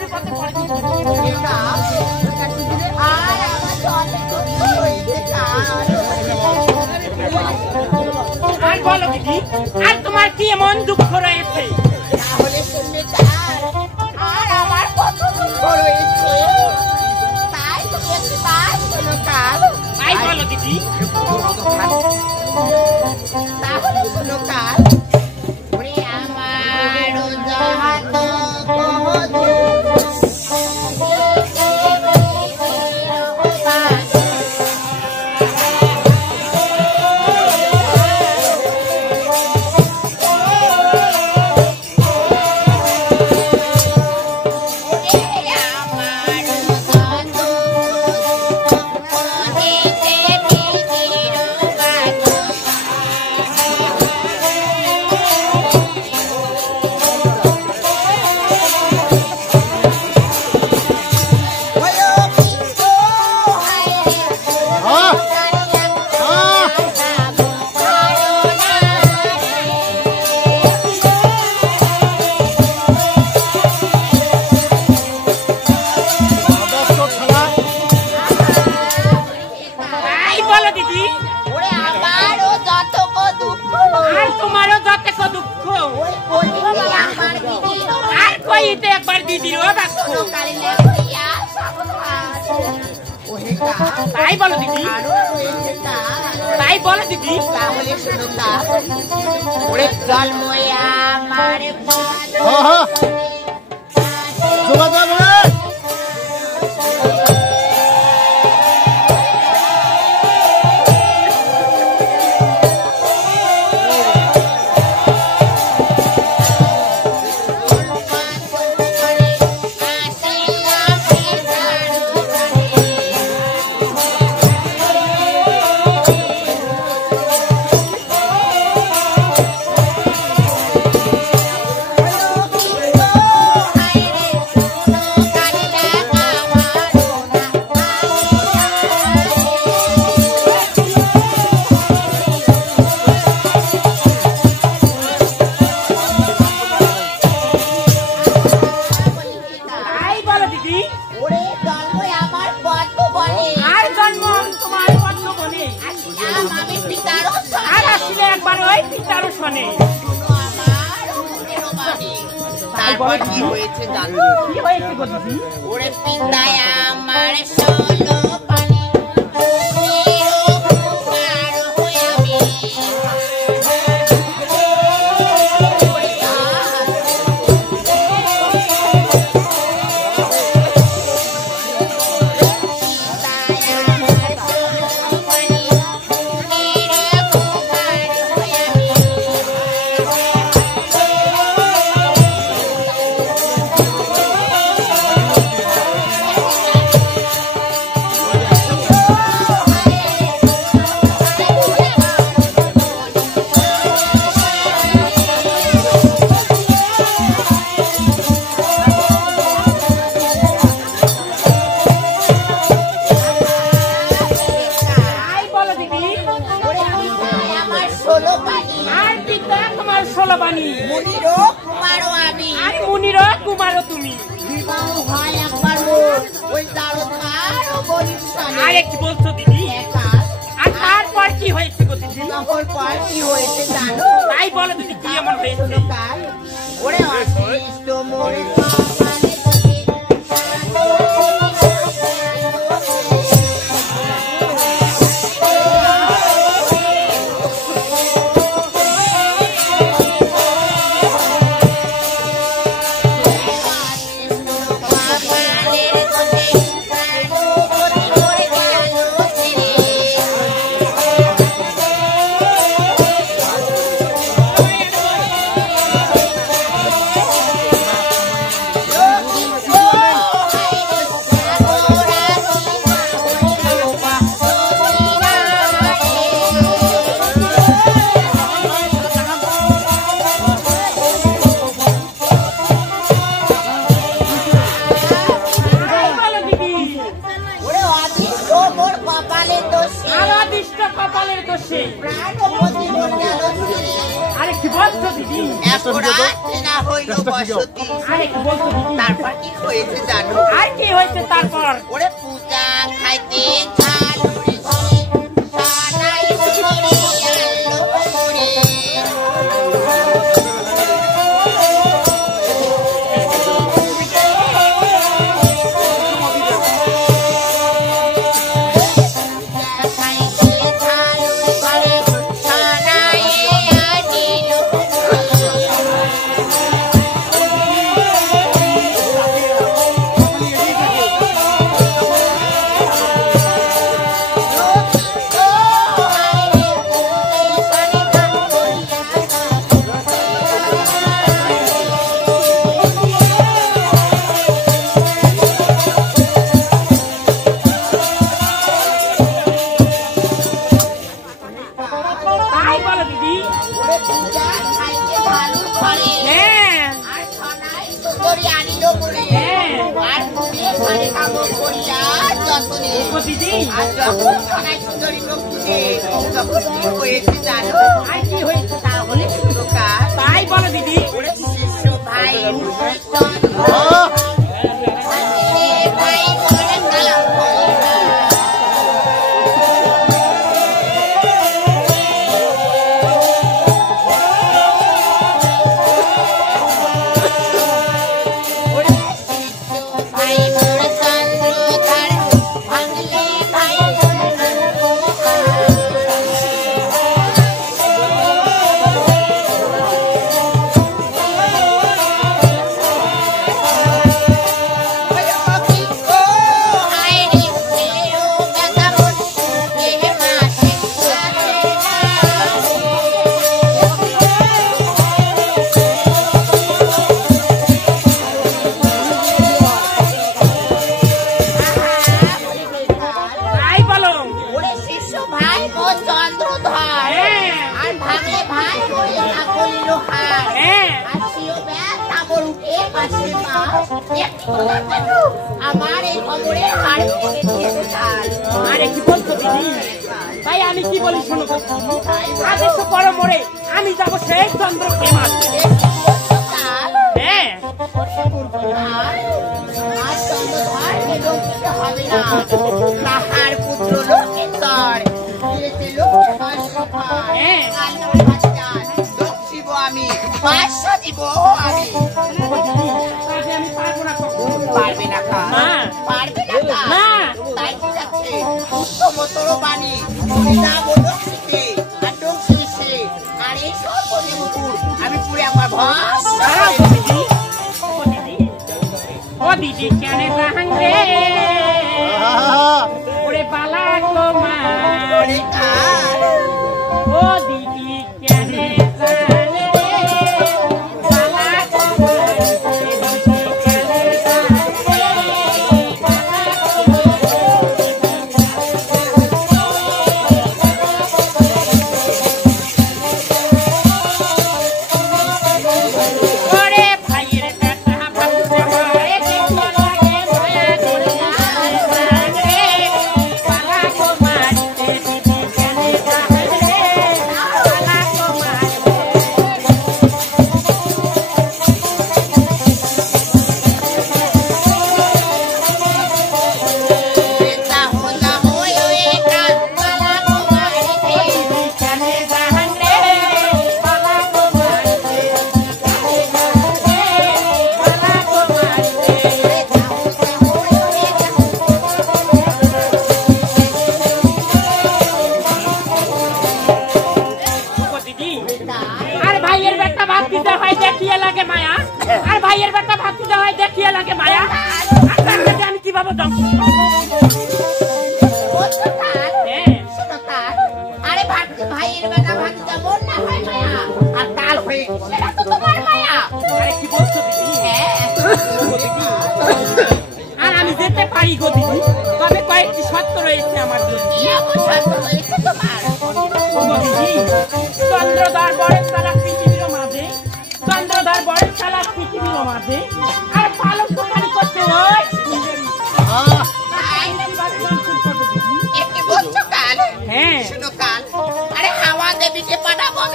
বিপদে পড়েছি। আর বলো দিদি, আর তোমার কি এমন দুঃখ রয়েছে? তাহলে শুনবে আর আমার কত দুঃখ রয়েছে, তাই তুমি একটু কাজ শোনো কাল। তাই বলো দিদি। তাহলে শোনো কাল। ওরে আমার জাহান তাই বলো দিদি। তাই বলো দিদি। তাহলে শোনো তা ওরে জন্মে আমার কি হয়েছে জানো? কি হয়েছে গো দিদি? ওরে পিতায় আমার ষোলো পানি তাই বলো দিদি কি এমন হয়েছে? ওরে অসৃষ্ট মোরে বলছো দিদি? এত রাত্রি না হইল বসতি। আরে কি বলছো দিদি? তারপর কি হয়েছে জানো? আর কি হয়েছে তারপর? ওরে পূজা খাইতে ঝালুরি সানাই সুরি আলো করে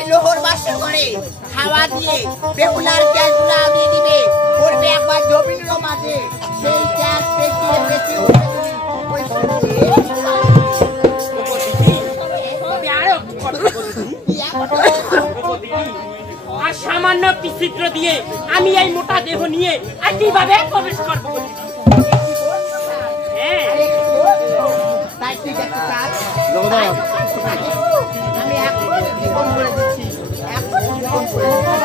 লোহর বাসন করে খাওয়া দিয়ে বেগুনার গ্যাসগুলো আমিয়ে দিবে করবে একবার জমিনের মাঝে সেই গ্যাস পেঁচিয়ে পেঁচিয়ে উঠে তুমি ওই আর সামান্য একটি ছিদ্র দিয়ে আমি এই মোটা দেহ নিয়ে আর কিভাবে প্রবেশ করবো? আমি এখন জীবন করে দিচ্ছি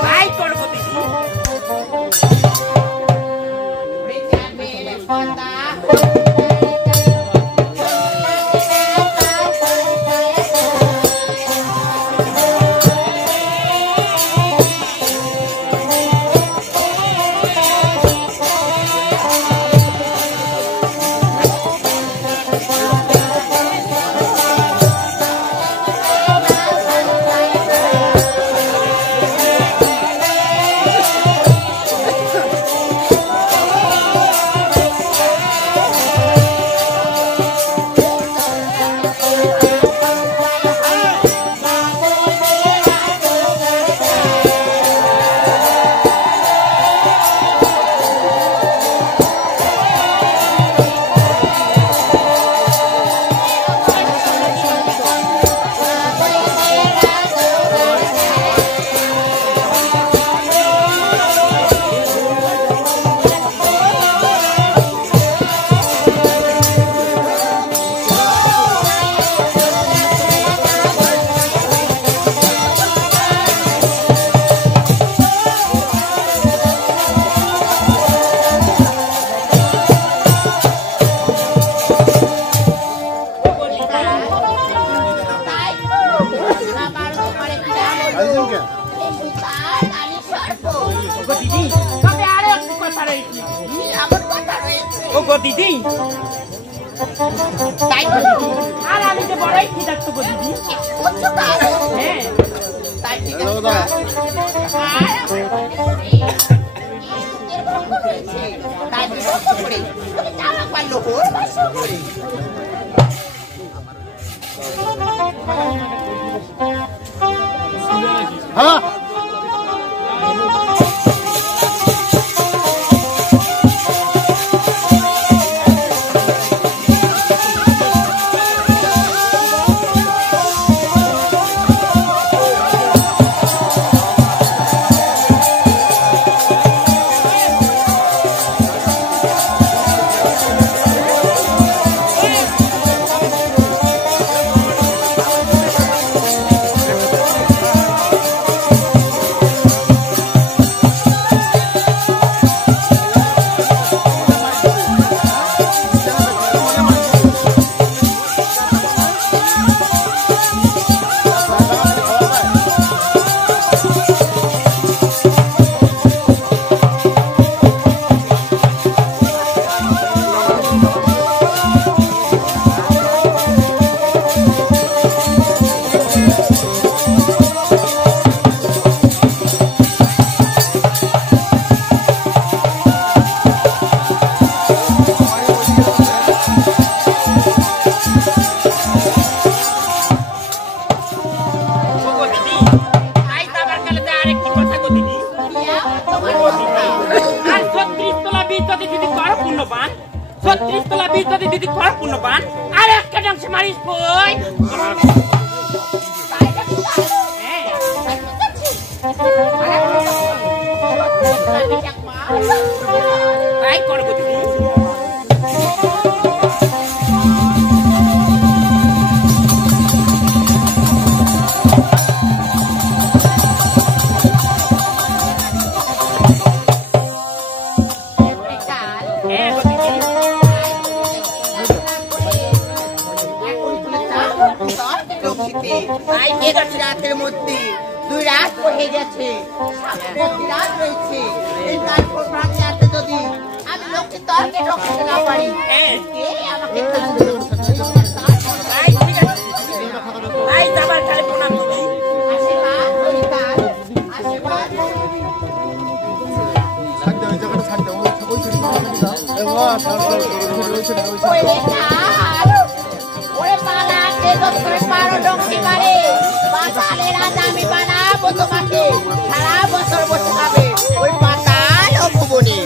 তাই করবো দিদি। দিদি আর আমি যে বড়ই ক্ষিদার্ত গো দিদি। হ্যাঁ তাই ঠিক হ্যাঁ দিদি কর পূর্ণবান আর একটা ডাংস মারিস বই তাই করবো দিদি। রাতের মধ্যে 2 রাত হয়ে গেছে, রাত রয়েছে, এই তারপর রাতে যদি আমি লোককে তর্কে ঢোকাতে না পারি আমাকে ওরে পালা কে তো পারো ডঙ্কি মারে বাসালে রাজা আমি বানাই খাওয়াবো তোমাকে, সারা বছর বসে খাবে ওই পাতাল ও ভুবনে।